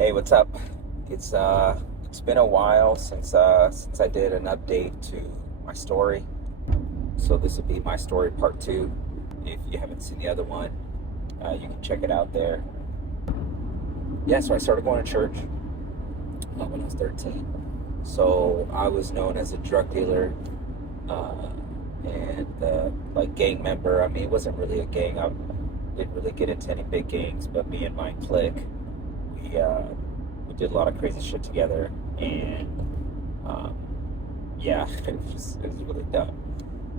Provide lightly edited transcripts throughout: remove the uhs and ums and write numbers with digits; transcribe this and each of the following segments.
Hey, what's up? It's been a while since I did an update to my story. So this will be my story part two. If you haven't seen the other one, you can check it out there. Yeah, so I started going to church when I was 13. So I was known as a drug dealer uh, and like gang member. I mean, it wasn't really a gang. I didn't really get into any big gangs, but me and my clique, we uh, we did a lot of crazy shit together, and um, yeah, it was really dumb.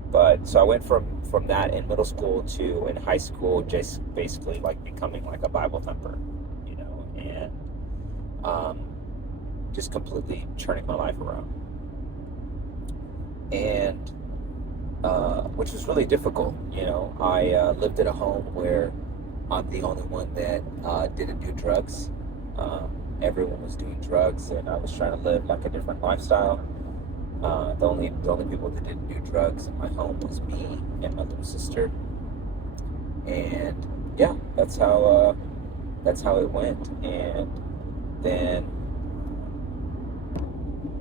But so I went from that in middle school to in high school, just basically like becoming like a Bible thumper, and um, just completely turning my life around, and which was really difficult. I lived in a home where I'm the only one that didn't do drugs. Everyone was doing drugs, and I was trying to live like a different lifestyle. The only people that didn't do drugs in my home was me and my little sister, and yeah, that's how it went. And then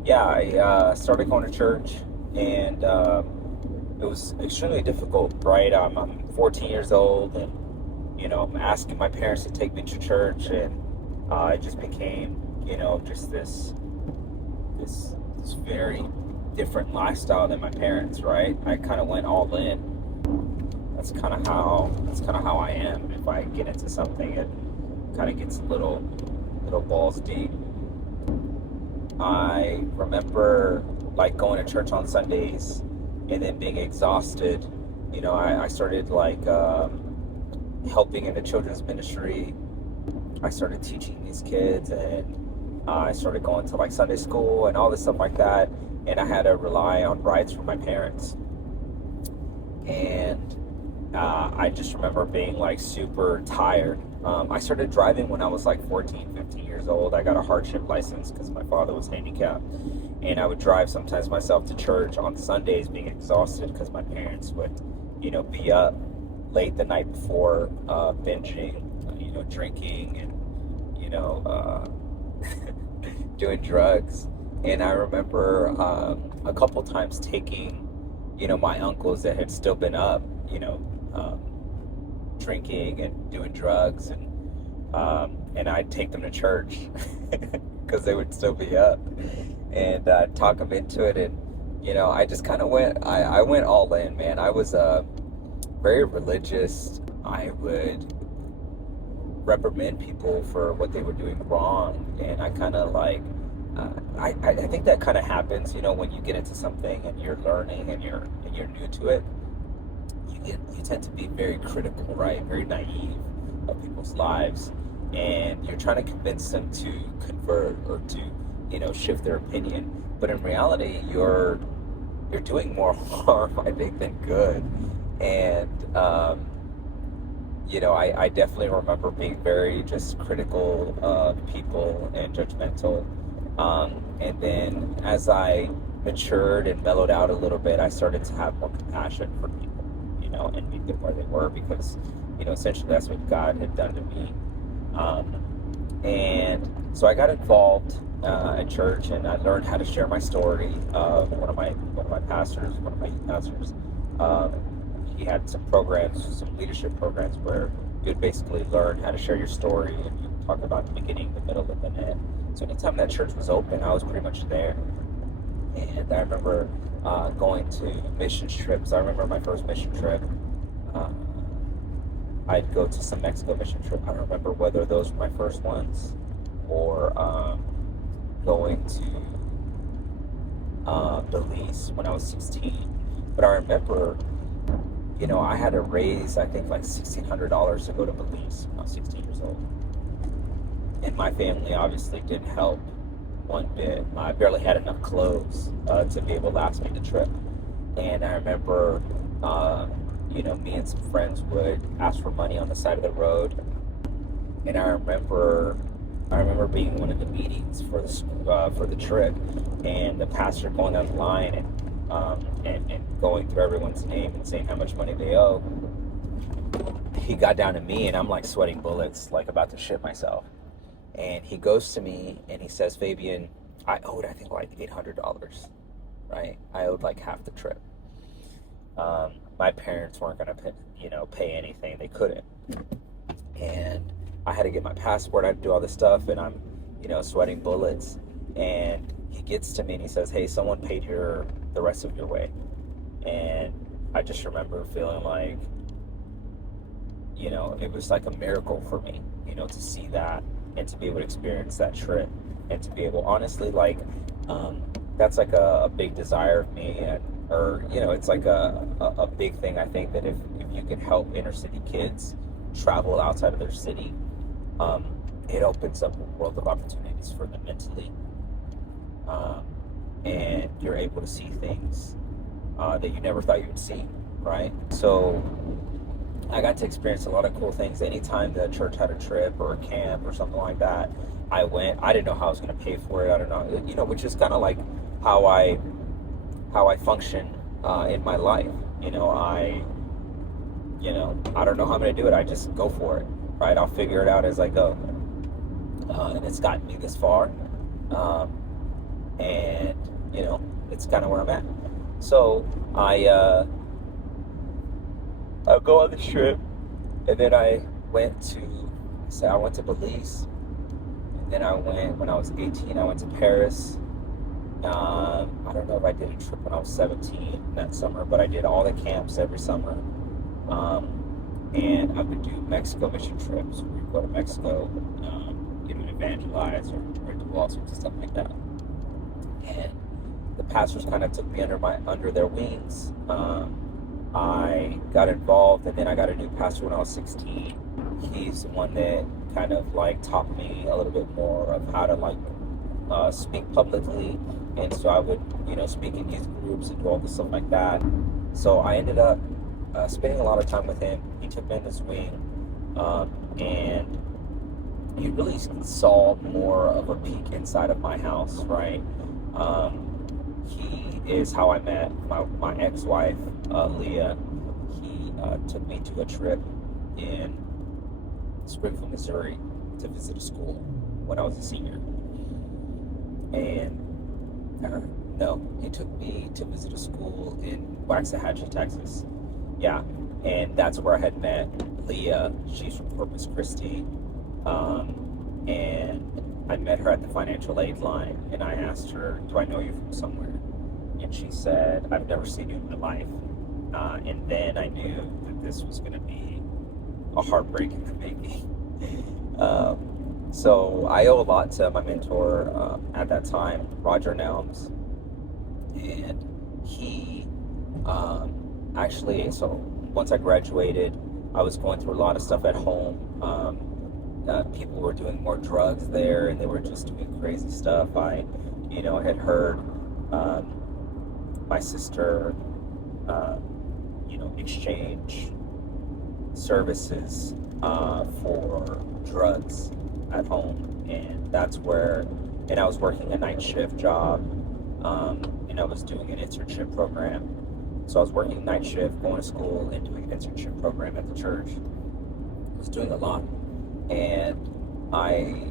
yeah, I started going to church, and it was extremely difficult. Right, I'm 14 years old, and I'm asking my parents to take me to church, and it just became just this very different lifestyle than my parents. Right, I kind of went all in. That's kind of how I am. If I get into something, it kind of gets a little balls deep. I remember like going to church on Sundays and then being exhausted. I started like helping in the children's ministry. I started teaching these kids, and I started going to like Sunday school and all this stuff like that. And I had to rely on rides from my parents. And I just remember being like super tired. I started driving when I was like 14, 15 years old. I got a hardship license because my father was handicapped. And I would drive sometimes myself to church on Sundays being exhausted because my parents would, be up late the night before, binging, drinking, and, doing drugs. And I remember a couple times taking, my uncles that had still been up, um, drinking and doing drugs, and I'd take them to church because they would still be up, and talk them into it. And I just kind of I went all in, man. I was very religious. I would reprimand people for what they were doing wrong, and I kind of like I think that kind of happens, when you get into something and you're learning and you're new to it. You tend to be very critical, right? Very naive of people's lives, and you're trying to convince them to convert or to, shift their opinion. But in reality, you're doing more harm, I think, than good. And I definitely remember being very just critical of people and judgmental. And then as I matured and mellowed out a little bit, I started to have more compassion for people, and meet them where they were, because, essentially that's what God had done to me. And so I got involved at church, and I learned how to share my story. One of my pastors, one of my youth pastors, he had some programs, some leadership programs where you would basically learn how to share your story, and you talk about the beginning, the middle, and the end. So anytime that church was open, I was pretty much there. And I remember going to missions trips. I remember my first mission trip. Uh, I'd go to some Mexico mission trip. I don't remember whether those were my first ones or going to Belize when I was 16. But I remember, I had to raise, I think, like $1,600 to go to Belize when I was 16 years old. And my family obviously didn't help one bit. I barely had enough clothes to be able to last me the trip. And I remember, me and some friends would ask for money on the side of the road. And I remember being in one of the meetings for the trip, and the pastor going down the line and going through everyone's name and saying how much money they owe. He got down to me, and I'm like sweating bullets, like about to shit myself. And he goes to me and he says, Fabian, I owed, I think, like $800, right? I owed like half the trip. My parents weren't going to pay anything. They couldn't. And I had to get my passport. I had to do all this stuff, and I'm, sweating bullets. And he gets to me and he says, hey, someone paid the rest of your way. And I just remember feeling like, it was like a miracle for me, to see that and to be able to experience that trip and to be able, honestly, like, that's like a big desire of me. It's like a big thing. I think that if you can help inner city kids travel outside of their city, it opens up a world of opportunities for them mentally. And you're able to see things that you never thought you would see, right? So I got to experience a lot of cool things. Anytime the church had a trip or a camp or something like that, I went. I didn't know how I was going to pay for it. I don't know, which is kind of like how I function in my life. I don't know how I'm going to do it. I just go for it, right? I'll figure it out as I go. And it's gotten me this far. And it's kind of where I'm at. So I'll go on the trip, and then I went to Belize, and then when I was 18, I went to Paris. I don't know if I did a trip when I was 17 that summer, but I did all the camps every summer. And I would do Mexico mission trips. We'd go to Mexico, evangelize or do all sorts of stuff like that. And the pastors kind of took me under their wings. I got involved, and then I got a new pastor when I was 16. He's the one that kind of like taught me a little bit more of how to speak publicly, and so I would speak in youth groups and do all this stuff like that. So I ended up spending a lot of time with him. He took me in this wing, and he really saw more of a peek inside of my house, right? He is how I met my ex-wife, Leah. He took me to a trip in Springfield, Missouri to visit a school when I was a senior. And no, he took me to visit a school in Waxahachie, Texas. Yeah, and that's where I had met Leah. She's from Corpus Christi. And I met her at the financial aid line, and I asked her, do I know you from somewhere? And she said, I've never seen you in my life. And then I knew that this was going to be a heartbreak in the making. So I owe a lot to my mentor at that time, Roger Nelms. And he so once I graduated, I was going through a lot of stuff at home. People were doing more drugs there, and they were just doing crazy stuff. I had heard my sister, exchange services for drugs at home, and I was working a night shift job, and I was doing an internship program. So I was working night shift, going to school, and doing an internship program at the church. I was doing a lot, and I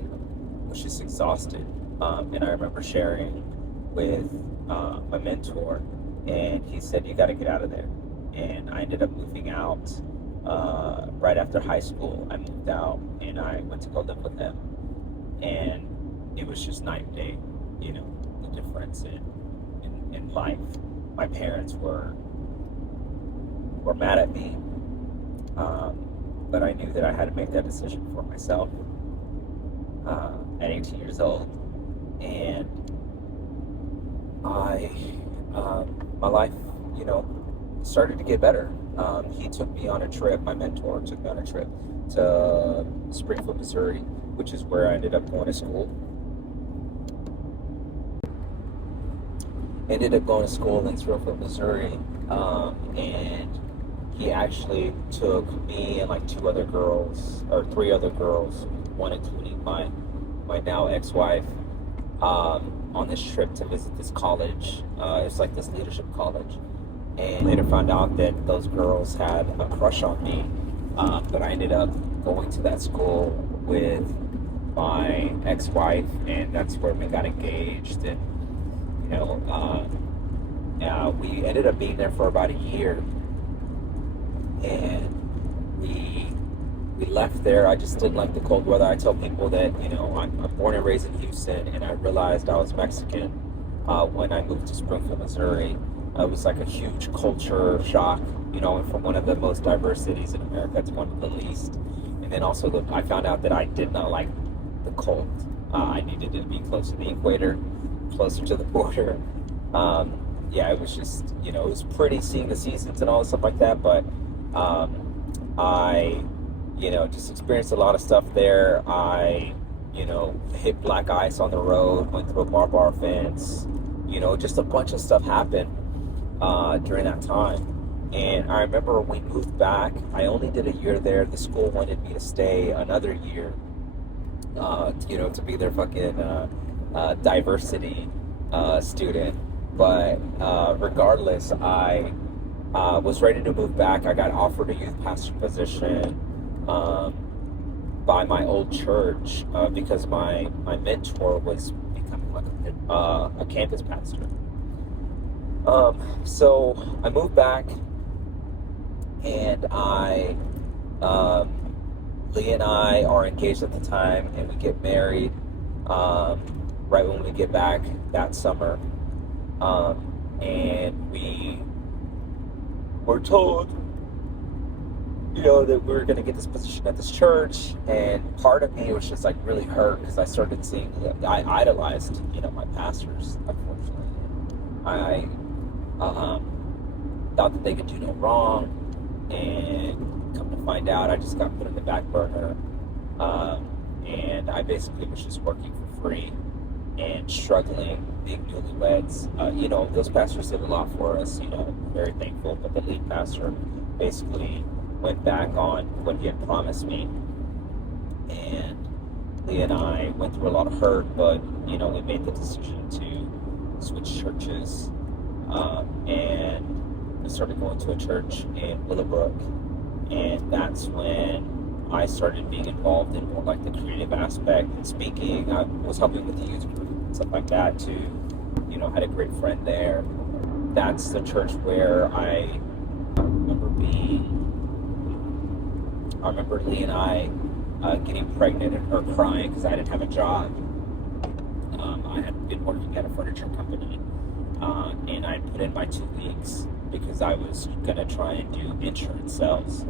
was just exhausted. And I remember sharing with my mentor, and he said, you got to get out of there. And I ended up moving out right after high school. I moved out, and I went to go live with him. And it was just night and day, the difference in life. My parents were mad at me, but I knew that I had to make that decision for myself at 18 years old. And my life, started to get better. He took me on a trip, my mentor took me on a trip to Springfield, Missouri, which is where I ended up going to school. Ended up going to school in Springfield, Missouri, and he actually took me and like three other girls, one including my now ex-wife, on this trip to visit this college. It's like this leadership college. And later found out that those girls had a crush on me. But I ended up going to that school with my ex-wife, and that's where we got engaged. And you know, we ended up being there for about a year, and we left there. I just didn't like the cold weather. I tell people that, you know, I'm born and raised in Houston, and I realized I was Mexican when I moved to Springfield, Missouri. It was like a huge culture shock, you know, from one of the most diverse cities in America to one of the least. And then also, I found out that I did not like the cold. I needed to be close to the equator, closer to the border. Yeah, it was just, you know, it was pretty seeing the seasons and all stuff like that, but I, you know, just experienced a lot of stuff there. I, you know, hit black ice on the road, went through a barbed wire fence, you know, just a bunch of stuff happened during that time. And I remember when we moved back, I only did a year there. The school wanted me to stay another year, you know, to be their fucking diversity student. But regardless, I was ready to move back. I got offered a youth pastor position by my old church because my mentor was becoming like a campus pastor. So I moved back, and Lee and I are engaged at the time, and we get married right when we get back that summer. And we were told, you know, that we were going to get this position at this church, and part of me was just like really hurt because I started seeing, I idolized, you know, my pastors, unfortunately. I thought that they could do no wrong, and come to find out, I just got put in the back burner, and I basically was just working for free and struggling, being newlyweds. You know, those pastors did a lot for us, you know, very thankful, but the lead pastor basically went back on what he had promised me, and Lee and I went through a lot of hurt, but, you know, we made the decision to switch churches, and we started going to a church in Willowbrook, and that's when I started being involved in more like the creative aspect and speaking. I was helping with the youth group and stuff like that too. You know, had a great friend there. That's the church where I remember Lee and I getting pregnant and her crying because I didn't have a job. I had been working at a furniture company, and I put in my 2 weeks because I was gonna try and do insurance sales.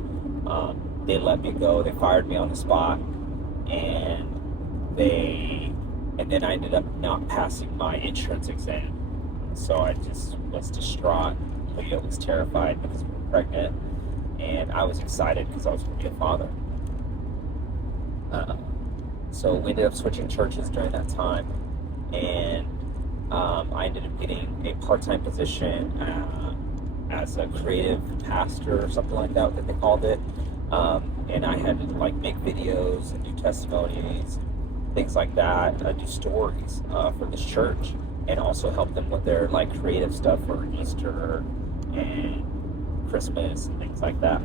They let me go. They fired me on the spot, and then I ended up not passing my insurance exam. So I just was distraught. Leah was terrified because we were pregnant, and I was excited because I was going to be a father. So we ended up switching churches during that time, and I ended up getting a part-time position as a creative pastor or something like that they called it. And I had to like make videos and do testimonies, things like that, do stories for this church, and also help them with their like creative stuff for Easter and Christmas and things like that.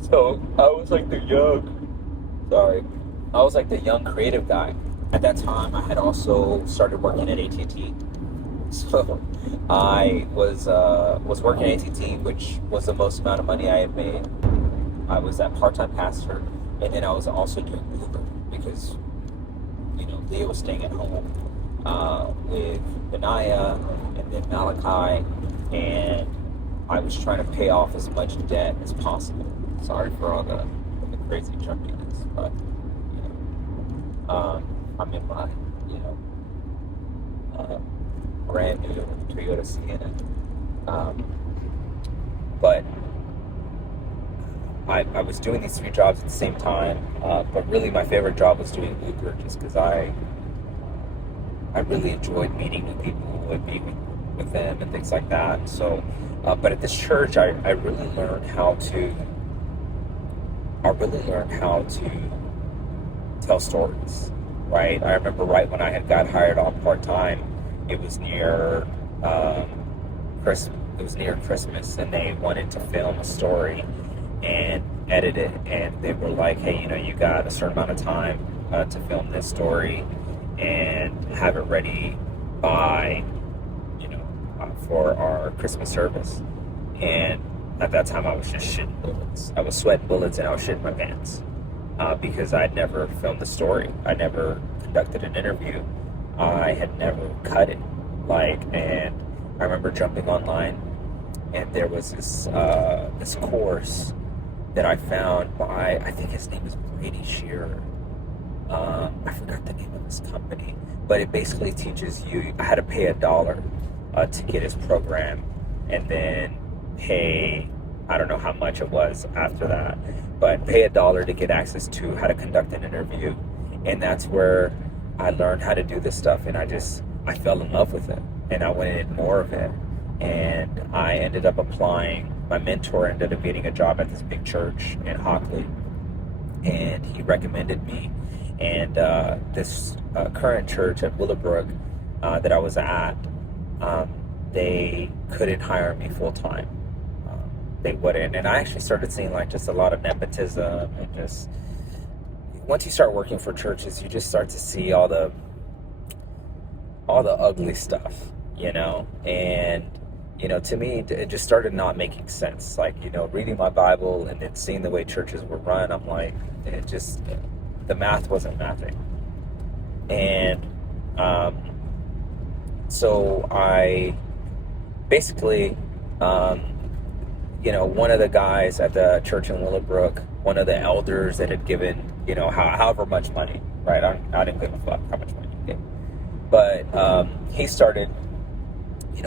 So I was like the young creative guy. At that time, I had also started working at AT&T. So I was working at AT&T, which was the most amount of money I had made. I was that part-time pastor, and then I was also doing Uber because, you know, Leah was staying at home with Benaiah and then Malachi, and I was trying to pay off as much debt as possible. Sorry for all the crazy junkiness, but, you know, I'm in my, you know, brand new Toyota Sienna, but I was doing these 3 jobs at the same time, but really my favorite job was doing Uber, just because I really enjoyed meeting new people and being with them and things like that. So, but at this church, I really learned how to tell stories, right? I remember right when I had got hired on part-time, it was near Christmas, and they wanted to film a story and edit it, and they were like, hey, you know, you got a certain amount of time, to film this story and have it ready by, for our Christmas service. And at that time, I was just shitting bullets. I was sweating bullets and I was shitting my pants because I'd never filmed the story. I never conducted an interview. I had never cut it. And I remember jumping online, and there was this course that I found by, I think his name is Brady Shearer. I forgot the name of his company, but it basically teaches you. I had to pay $1 to get his program, and then pay, I don't know how much it was after that, but pay $1 to get access to how to conduct an interview. And that's where I learned how to do this stuff, and I fell in love with it, and I wanted more of it. And I ended up applying. My mentor ended up getting a job at this big church in Hockley, and he recommended me. And this current church at Willowbrook that I was at, they couldn't hire me full time. They wouldn't, and I actually started seeing just a lot of nepotism, and just once you start working for churches, you just start to see all the ugly stuff, and to me, it just started not making sense. Reading my Bible and then seeing the way churches were run, I'm like, the math wasn't mathing. And so I basically, one of the guys at the church in Willowbrook, one of the elders that had given, however much money, right? I didn't give a fuck how much money he gave. But he started,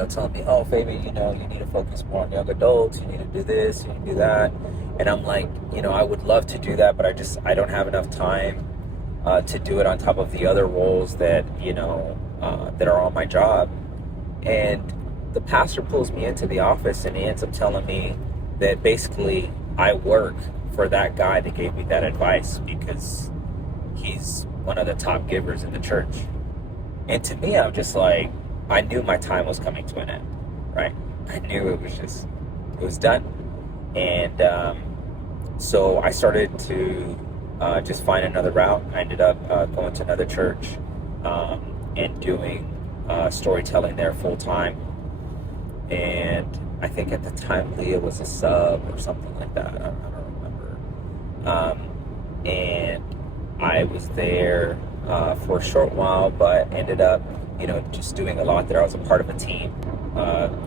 telling me, oh, Fabian, you need to focus more on young adults. You need to do this, you need to do that. And I'm like, I would love to do that, but I don't have enough time to do it on top of the other roles that, that are on my job. And the pastor pulls me into the office, and he ends up telling me that basically I work for that guy that gave me that advice because he's one of the top givers in the church. And to me, I'm just like, I knew my time was coming to an end, right? I knew it was done. And so I started to just find another route. I ended up going to another church and doing storytelling there full time. And I think at the time Leah was a sub or something like that. I don't remember. And I was there for a short while, but ended up, just doing a lot there. I was a part of a team.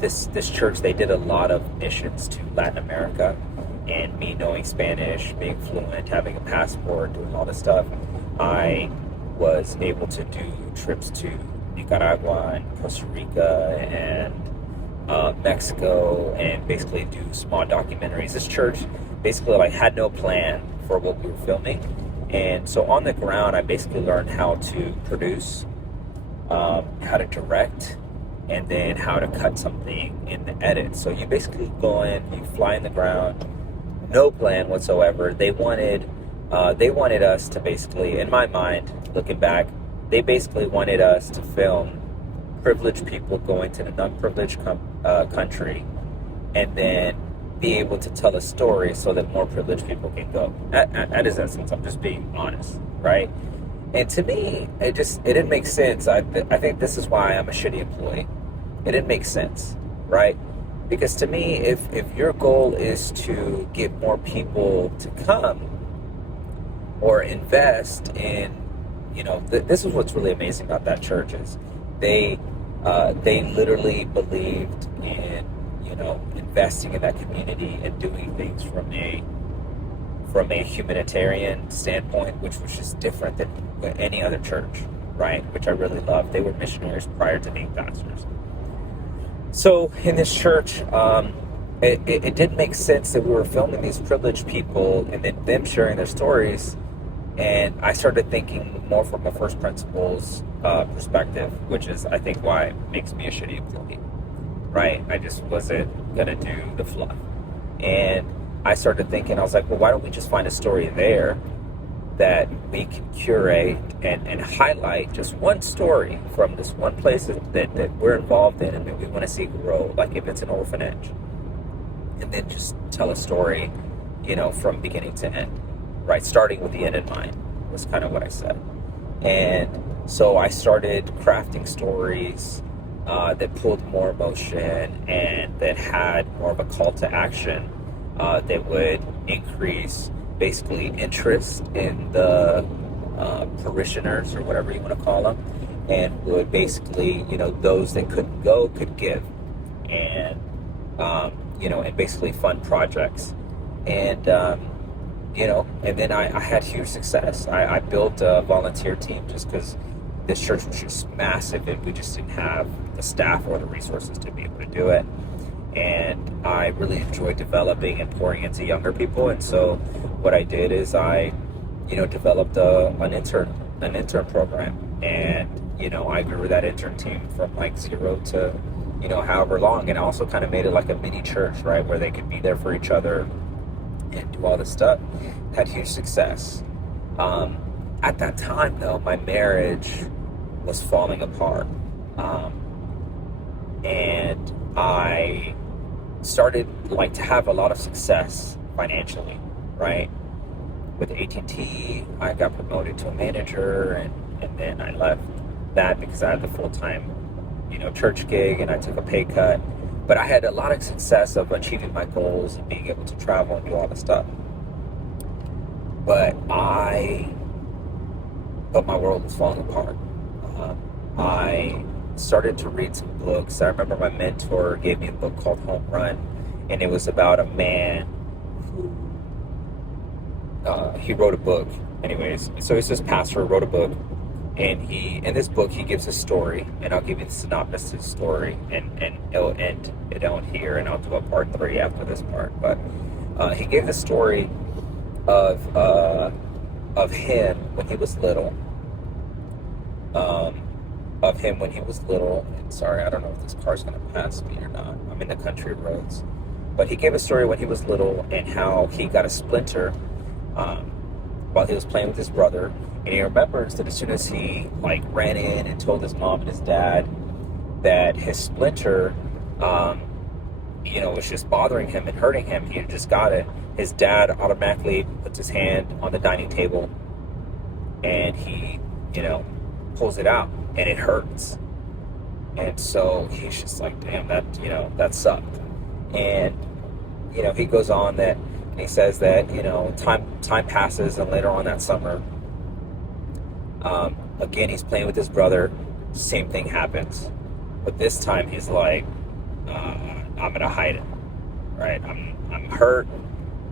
This church, they did a lot of missions to Latin America, and me knowing Spanish, being fluent, having a passport, doing all this stuff, I was able to do trips to Nicaragua and Costa Rica and Mexico, and basically do small documentaries. This church basically had no plan for what we were filming, and so on the ground I basically learned how to produce, how to direct, and then how to cut something in the edit. So you basically go in, you fly in the ground, no plan whatsoever. They wanted us to basically, in my mind, looking back, they basically wanted us to film privileged people going to an unprivileged country, and then be able to tell a story so that more privileged people can go. That is essence. I'm just being honest, right? And to me, it didn't make sense. I think this is why I'm a shitty employee. It didn't make sense, right? Because to me, if your goal is to get more people to come or invest in, this is what's really amazing about that church is they literally believed in, investing in that community and doing things from a humanitarian standpoint, which was just different than any other church, right? Which I really loved. They were missionaries prior to being pastors. So in this church, it didn't make sense that we were filming these privileged people and then them sharing their stories. And I started thinking more from a first principles perspective, which is, I think, why it makes me a shitty employee, right? I just wasn't going to do the fluff. And I started thinking, I was like, well, why don't we just find a story there that we can curate and highlight just one story from this one place that we're involved in and that we want to see grow, like if it's an orphanage. And then just tell a story, from beginning to end, right? Starting with the end in mind was kind of what I said. And so I started crafting stories that pulled more emotion and that had more of a call to action that would increase basically interest in the parishioners or whatever you want to call them, and would basically, those that couldn't go could give, and and basically fund projects. And and then I had huge success. I built a volunteer team just because this church was just massive and we just didn't have the staff or the resources to be able to do it. And I really enjoyed developing and pouring into younger people. And so what I did is I, developed an intern program. And, I grew that intern team from like 0 to, however long. And I also kind of made it like a mini church, right, where they could be there for each other and do all this stuff. Had huge success. At that time, though, my marriage was falling apart. And I started to have a lot of success financially, right? With AT&T, I got promoted to a manager, and then I left that because I had the full-time, church gig, and I took a pay cut. But I had a lot of success of achieving my goals and being able to travel and do all this stuff. But my world was falling apart. I started to read some books. I remember my mentor gave me a book called Home Run, and it was about a man who he wrote a book. Anyways, so he's this pastor who wrote a book, and in this book he gives a story, and I'll give you the synopsis of the story, and it'll end here, and I'll do a part 3 after this part. But he gave the story of him when he was little. And sorry, I don't know if this car's going to pass me or not. I'm in the country roads. But he gave a story when he was little and how he got a splinter while he was playing with his brother. And he remembers that as soon as he ran in and told his mom and his dad that his splinter, was just bothering him and hurting him, he had just got it. His dad automatically puts his hand on the dining table and he, pulls it out, and it hurts. And so he's just like, damn, that sucked. And, he goes on and he says that, time passes, and later on that summer, again, he's playing with his brother, same thing happens. But this time he's like, I'm gonna hide it, right? I'm hurt,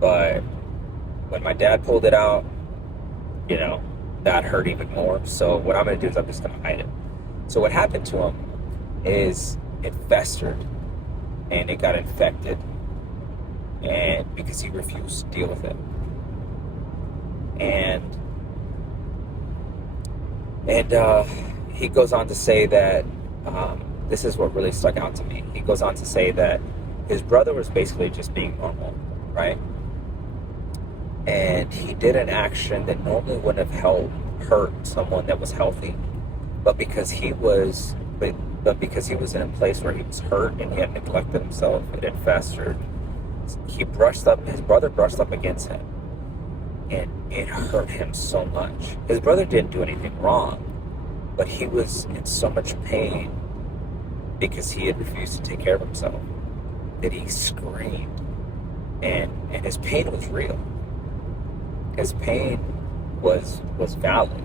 but when my dad pulled it out, that hurt even more. So what I'm going to do is I'm just going to hide it. So what happened to him is it festered and it got infected, and because he refused to deal with it. And he goes on to say that this is what really stuck out to me. He goes on to say that his brother was basically just being normal, right? And he did an action that normally wouldn't have hurt someone that was healthy, but because he was in a place where he was hurt and he had neglected himself, it had festered. His brother brushed up against him, and it hurt him so much. His brother didn't do anything wrong, but he was in so much pain because he had refused to take care of himself that he screamed, and his pain was real. His pain was valid,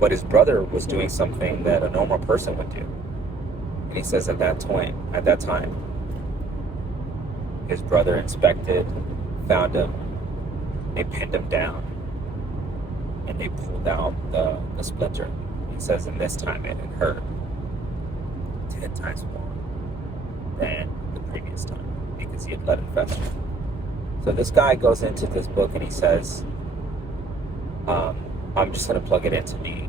but his brother was doing something that a normal person would do. And he says at that time, his brother inspected, found him, they pinned him down, and they pulled out the splinter. He says, and this time it hurt 10 times more than the previous time because he had let it fester. So this guy goes into this book and he says, I'm just going to plug it into me.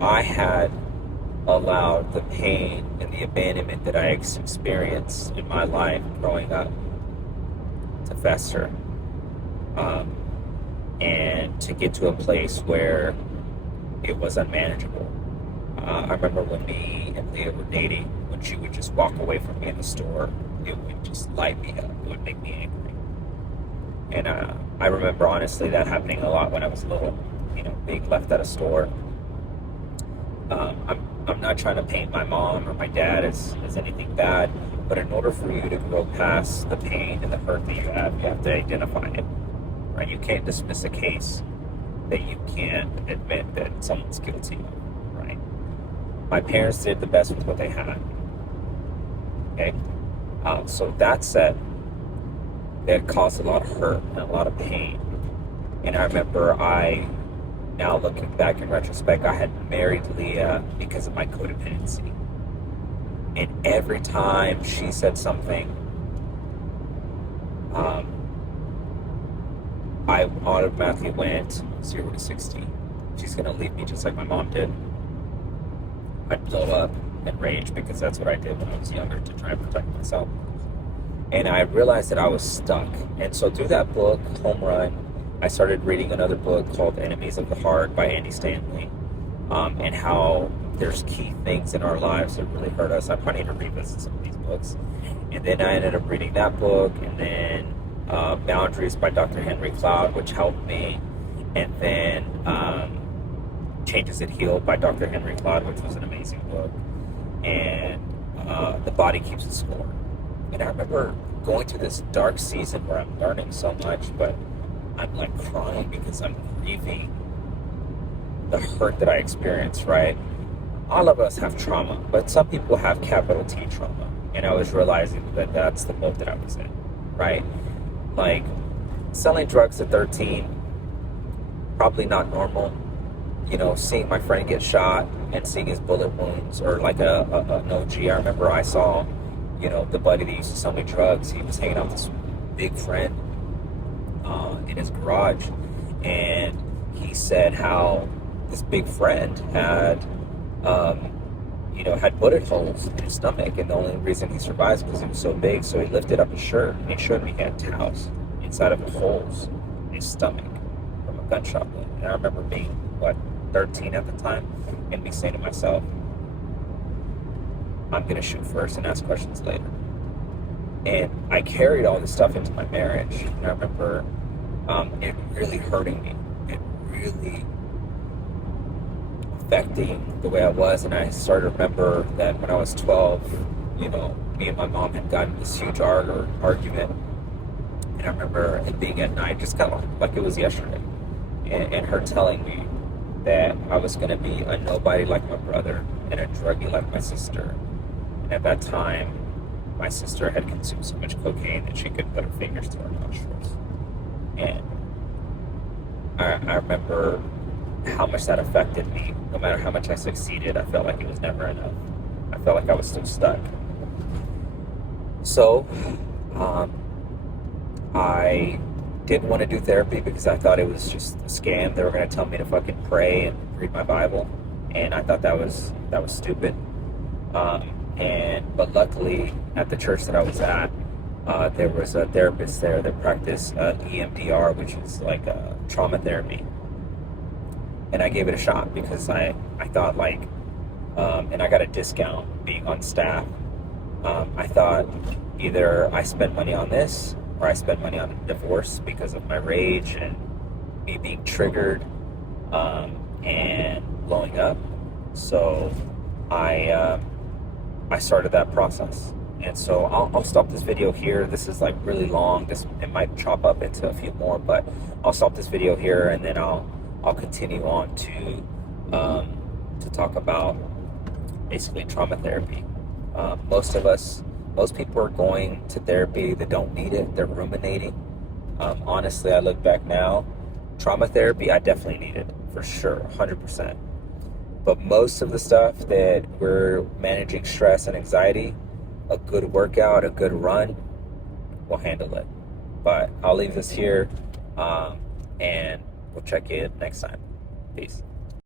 I had allowed the pain and the abandonment that I experienced in my life growing up to fester, and to get to a place where it was unmanageable. I remember when me and Leah were dating, when she would just walk away from me in the store, it would just light me up. It would make me angry. And I remember honestly that happening a lot when I was little, being left at a store I'm not trying to paint my mom or my dad as anything bad, but in order for you to grow past the pain and the hurt that you have to identify it, right? You can't dismiss a case that you can't admit that someone's guilty of, right? My parents did the best with what they had, okay? So that said, that caused a lot of hurt and a lot of pain. And I remember now looking back in retrospect, I had married Leah because of my codependency. And every time she said something, I automatically went 0 to 60. She's going to leave me just like my mom did. I'd blow up and rage because that's what I did when I was younger to try and protect myself. And I realized that I was stuck. And so through that book, Home Run, I started reading another book called Enemies of the Heart by Andy Stanley, and how there's key things in our lives that really hurt us. I probably need to revisit some of these books. And then I ended up reading that book, and then Boundaries by Dr. Henry Cloud, which helped me, and then Changes That Heal by Dr. Henry Cloud, which was an amazing book, and The Body Keeps the Score. And I remember going through this dark season where I'm learning so much, but I'm like crying because I'm grieving the hurt that I experienced, right? All of us have trauma, but some people have capital T trauma. And I was realizing that that's the boat that I was in, right? Like, selling drugs at 13, probably not normal. You know, seeing my friend get shot and seeing his bullet wounds, or like an OG. I remember I saw, the buddy that used to sell me drugs. He was hanging out with this big friend in his garage, and he said how this big friend had had bullet holes in his stomach, and the only reason he survived was because he was so big. So he lifted up his shirt and he showed me he had towels inside of the holes in his stomach from a gunshot wound. And I remember being 13 at the time, and me saying to myself, I'm gonna shoot first and ask questions later. And I carried all this stuff into my marriage, and I remember it really hurting me. It really affecting the way I was. And I started to remember that when I was 12, me and my mom had gotten this huge argument. And I remember it being at night, just kind of like it was yesterday, and her telling me that I was going to be a nobody like my brother and a druggie like my sister. And at that time, my sister had consumed so much cocaine that she couldn't put her fingers to her nostrils. And I remember how much that affected me. No matter how much I succeeded, I felt like it was never enough. I felt like I was still stuck. So, I didn't want to do therapy because I thought it was just a scam. They were going to tell me to fucking pray and read my Bible, and I thought that was stupid. But luckily, at the church that I was at, there was a therapist there that practiced EMDR, which is like trauma therapy. And I gave it a shot because I thought and I got a discount being on staff. I thought either I spend money on this or I spend money on a divorce because of my rage and me being triggered and blowing up. So I started that process. And so I'll stop this video here. This is like really long. It might chop up into a few more, but I'll stop this video here, and then I'll continue on to talk about basically trauma therapy. Most people are going to therapy that don't need it. They're ruminating. Honestly, I look back now, trauma therapy, I definitely needed, for sure, 100%. But most of the stuff that we're managing stress and anxiety, a good workout, a good run will handle it. But I'll leave this here, and we'll check in next time. Peace.